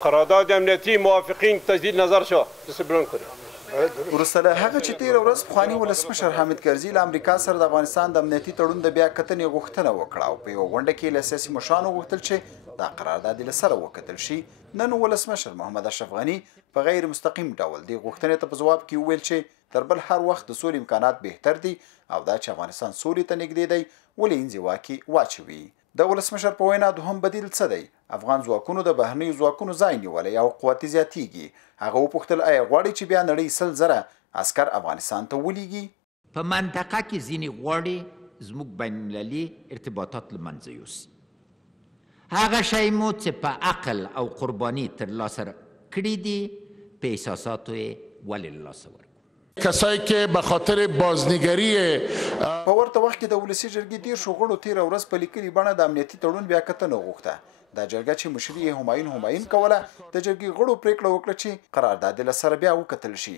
قرارداد امنیتي موافقین تجدید نظر شو ډسپلین کړي. وروسته له هغه چې تېره ورځ پخواني ولسمشر حامد کرزي له امریکا سره د افغانستان د امنیتي تړون د بیا کتنې غوښتنه وکړه او په یوه غونډه کې له سیاسي مشرانو غوښتل چې دا قرارداد له سره وکتل شي. نن ولسمشر محمد اشرف غني په غیر مستقیم ډول دې غوښتنې ته په ځواب کې وویل چې تر بل هر وخت د سولې امکانات بهتر دي او دا چې افغانستان سولې ته نږدې دی ولې انزوا کې واچوي. د ولسمشر په وینا دوهم بدیل څه دی؟ افغان ځواکونو د بهرنیو ځواکونو ځای نیولی او قوت زیاتیږي. هغه وپوښتل آیا غواړي چې بیا نړۍ 100,000 عسکر افغانستان ته ولیږي؟ په منطقه کې ځینې غواړي زموږ بین المللي ارتباطات له منځه یوسي. هغه شی مو چې په عقل او قرباني ترلاسه کړي دي په احساساتو یې ولې له لاسه ورکړو. کسایی که به خاطر بازنگری په ورته وخت کې د ولسي جرګې 10 غړو تېره ورځ په لیکلي بڼه د امنیتي تړون بیا کتنه غوښته. دا جرګه چې مشري یې همایون کوله د جرګې غړو پریکړه وکړه چې قرارداد له سره بیا وکتل شي.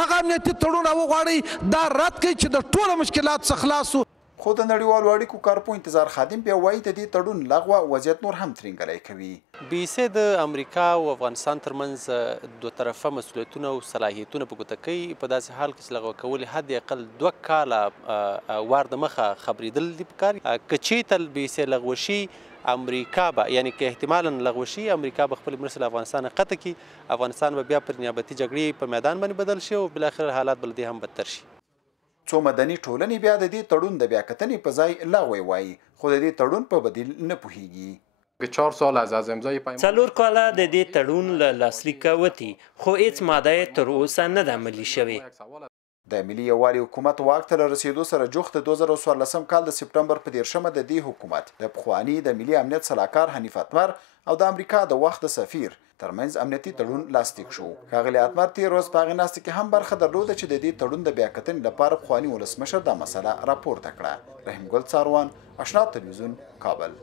دغه امنیتي تړون وغواړي دا رد کړي چې د ټولو مشکلات څخه خلاص وو. خو د نړیوالو اړیکو کارپو انتظار خادم بیا وایي د دې تړون لغوه وضعیت نور هم ترینګلی کوي. بیسه د امریکا او افغانستان ترمنځ دوه طرفه مسؤلیتونه او صلاحیتونه په ګوته کوي. په داسې حال کې چې لغوه کول حد اقل 2 کاله وار د مخه خبرېدل دي پکار. که چېرته بیسه لغوه شي امریکا به یعنی که احتمالا لغوه شي امریکا به خپل مرستې له افغانستان قطع کړي. افغانستان به بیا پر نیابتي جګړې په میدان باندې بدل شي او بالاخره حالات به له دې هم بدتر شي. څو مدني ټولنې بیا د دې تړون د بیا کتنې په ځای لغوه وایي خو د دې تړون په بدیل نه پوهیږي. 4 سال از امضای پیمان 4 کاله د دې تړون له لاسلیکه وتی خو هیڅ ماده تر اوسه نه ده عملي شوې. د ملي یووالي حکومت واک ته رسیدو سره جوخت 2014 کال د سپټمبر په 13 د دې حکومت د پخواني د ملي امنیت سلاکار حنیف اتمر او د امریکا د وخت سفیر ترمنځ امنیتي تړون لاسلیک شو. ښاغلي اتمر تېره ورځ په هغې ناستې کې هم برخه درلوده چې د دې تړون د بیا کتنې لپاره پخواني ولسمشر دا مسله راپورته کړه. رحیم ګل څاروان، اشنا تلویزیون، کابل.